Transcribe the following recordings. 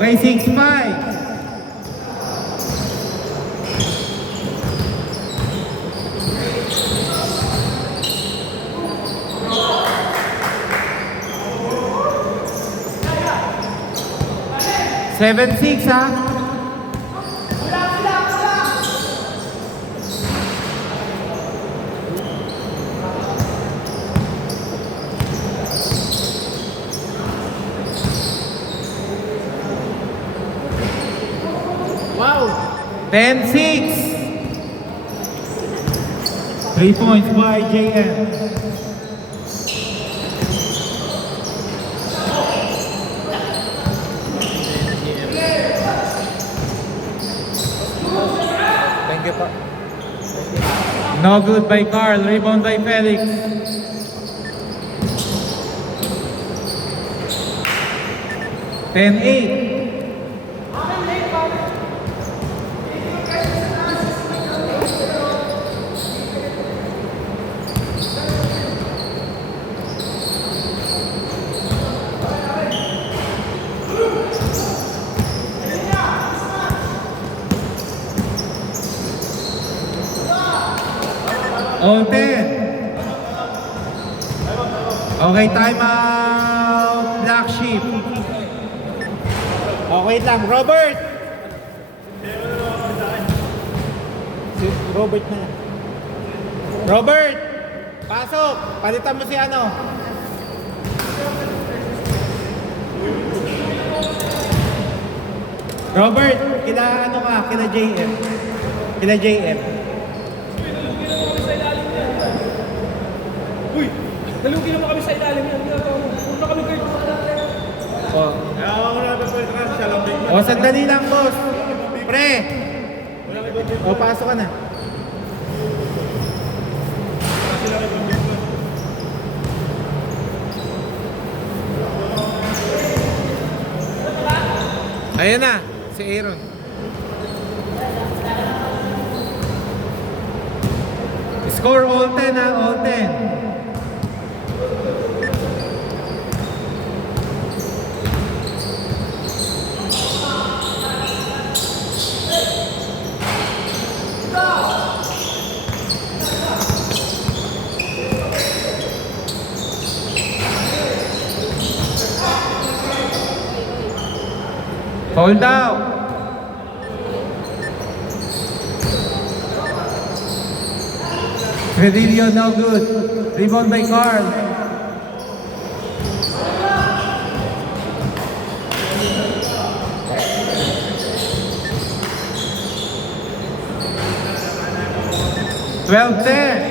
Okay, 6-5. Seven, six, ha? Wow! 10-6. 3 points by JM. Thank you po. No good by Carl. Rebound by Felix. Ten, 8. All 10. Okay, time out. Black sheep. Okay lang, Robert! Si Robert na lang. Robert! Pasok! Palitan mo si ano? Robert, kila ano ka? Kila JM. Kila JM. Uy! Nalugi naman kami sa ilalim yan. Punta kami kayo. Oh. O, sandali lang, boss. Pre! O, pasok ka na. Ayan na, si Aaron. Score all 10, ha? All 10. Hold out. Credillo, no good. Rebound by Carl. Twelve, 10.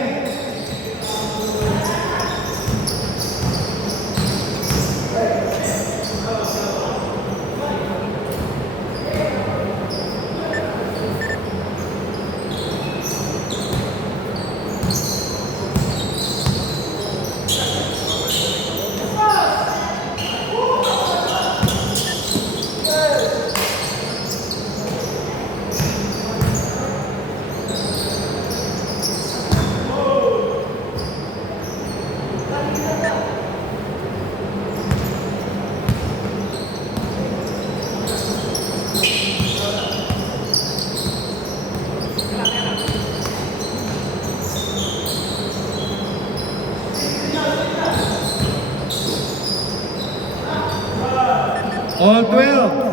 All 12.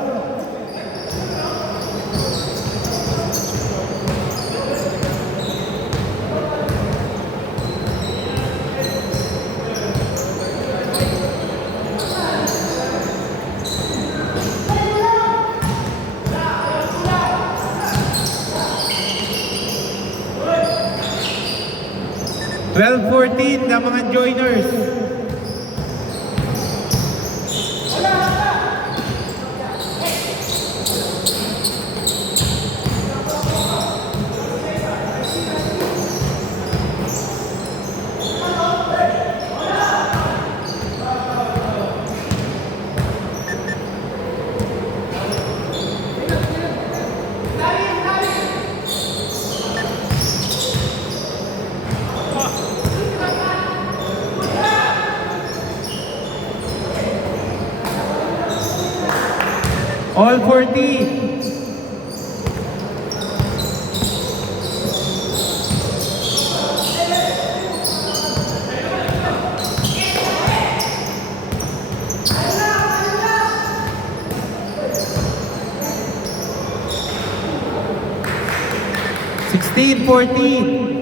Twelve, 14 na mga joiners. All 40. Sixteen, 14.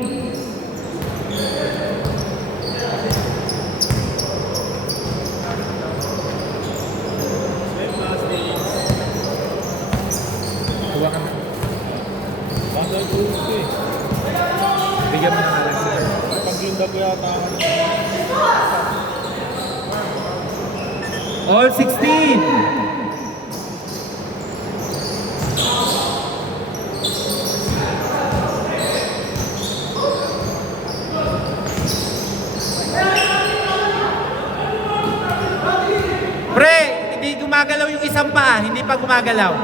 Bigyan mo na nga lang sila. Pag-lindag yata ako. All 16. Pre, hindi gumagalaw yung isang paa, hindi pa gumagalaw.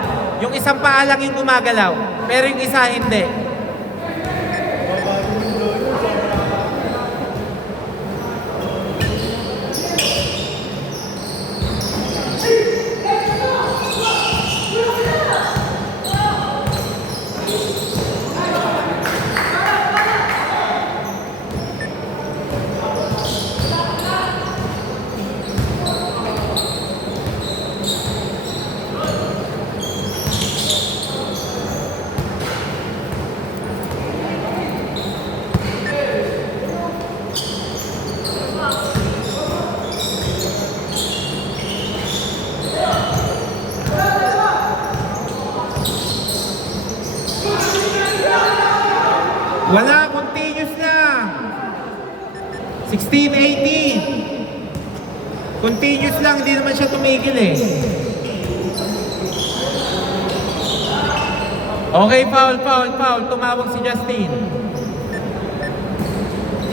Yung isang paa lang yung gumagalaw, pero yung isa hindi. Wala, continuous lang. 16, 18. Continuous lang, hindi naman siya tumigil eh. Okay, foul. Tumawag si Justin.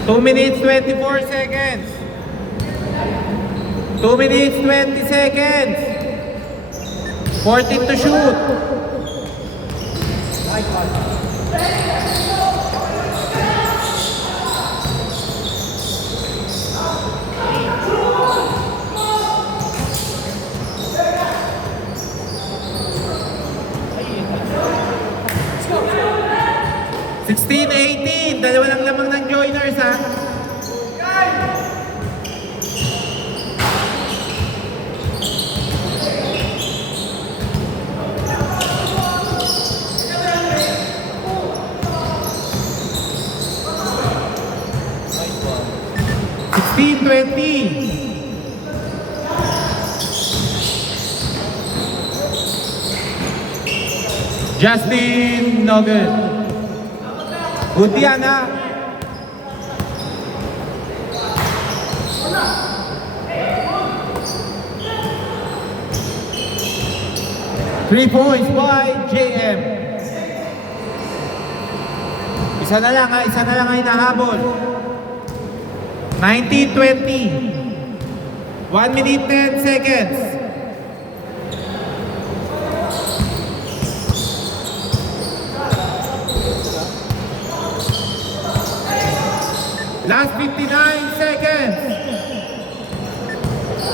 2 minutes, 24 seconds. 2 minutes, 20 seconds. 14 to shoot. Sixteen, 18. Dalawa lang lamang ng joiners, ha? Sixteen, 20. Justin, no good. Good yan, ha? Three points by JM. Isa na lang, ha? Isa na lang ay nahabol. 19-20. 1 minute 10 seconds. Last 59 seconds.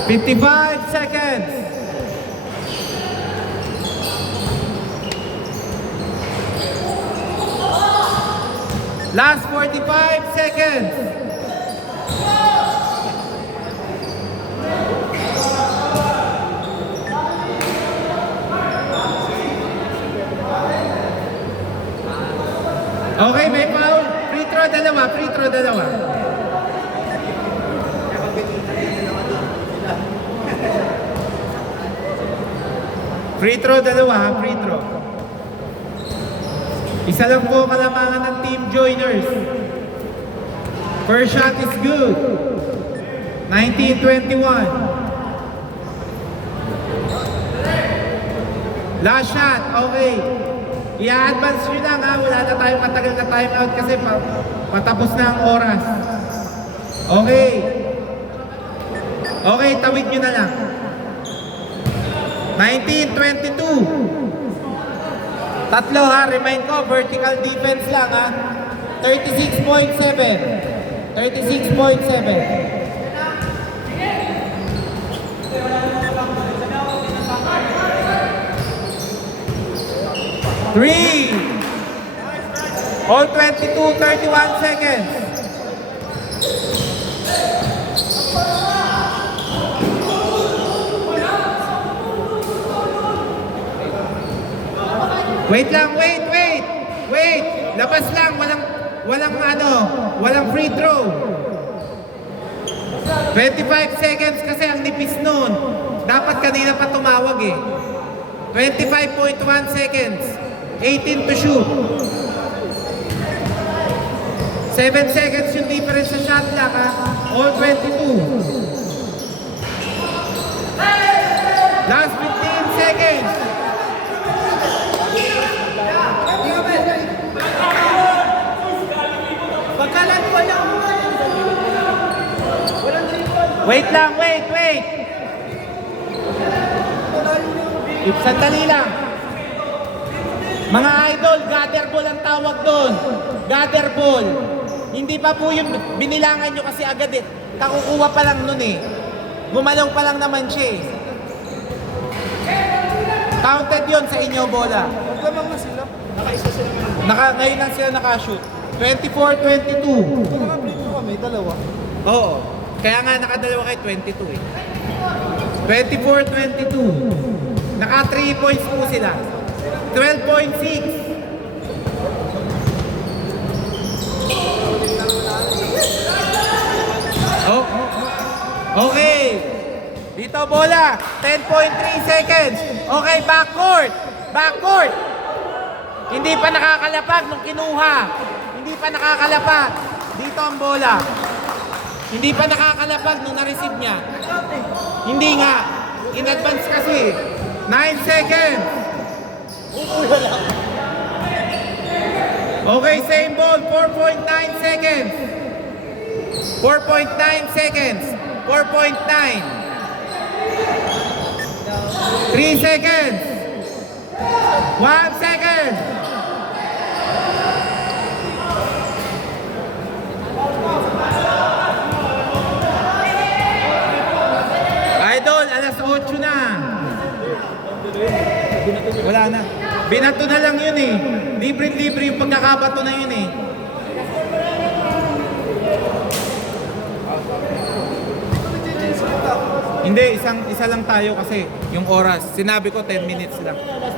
55 seconds. Last 45 seconds. Okay, may foul. Free throw dalawa. Free throw dalawa. Isa lang po kalamangan ng team joiners. First shot is good. 19-21. Last shot, okay. I-advance nyo lang, ha. Wala na tayong matagal na timeout kasi patapos na ang oras. Okay. Okay, tawid nyo na lang. 19-22. Tatlo, ha. Remind ko, vertical defense lang, ha. 36.7. 36.7. 3. All 22, 31 seconds. Wait lang, wait. Labas lang, walang free throw. 25 seconds kasi ang nipis nun. Dapat kanina pa tumawag eh. 25.1 seconds. 18 to shoot. 7 seconds yung difference sa shot clock ha. All 22. Last 15 seconds. Wait lang, wait. Sandali lang. Mga idol, gather ball ang tawag doon. Gather ball. Hindi pa po yung binilangan nyo kasi agad eh. Kakukuha pa lang nun eh. Gumalaw pa lang naman siya eh. Counted yon sa inyo, bola. Maglamang na sila. Nakaisa sila. Ngayon lang sila nakashoot. 24-22. Kung mga play mo kami, dalawa. Oo. Kaya nga nakadalawa kay 22 eh. 24-22. Naka 3 points po sila. 12.6. Oh. Okay. Dito bola. 10.3 seconds. Okay, backcourt. Hindi pa nakakalapag nung kinuha. Hindi pa nakakalapag. Dito ang bola. Hindi pa nakakalapag nung na-receive niya. Hindi nga. In advance kasi. 9 seconds. Okay, same ball. 4.9 seconds. 4.9 seconds. 4.9. 3 seconds. 1 second. Idol, alas 8 na. Wala na. Binato na lang yun eh. Libre-libre yung pagkakabato na yun eh. Hindi, isa lang tayo kasi yung oras. Sinabi ko 10 minutes lang.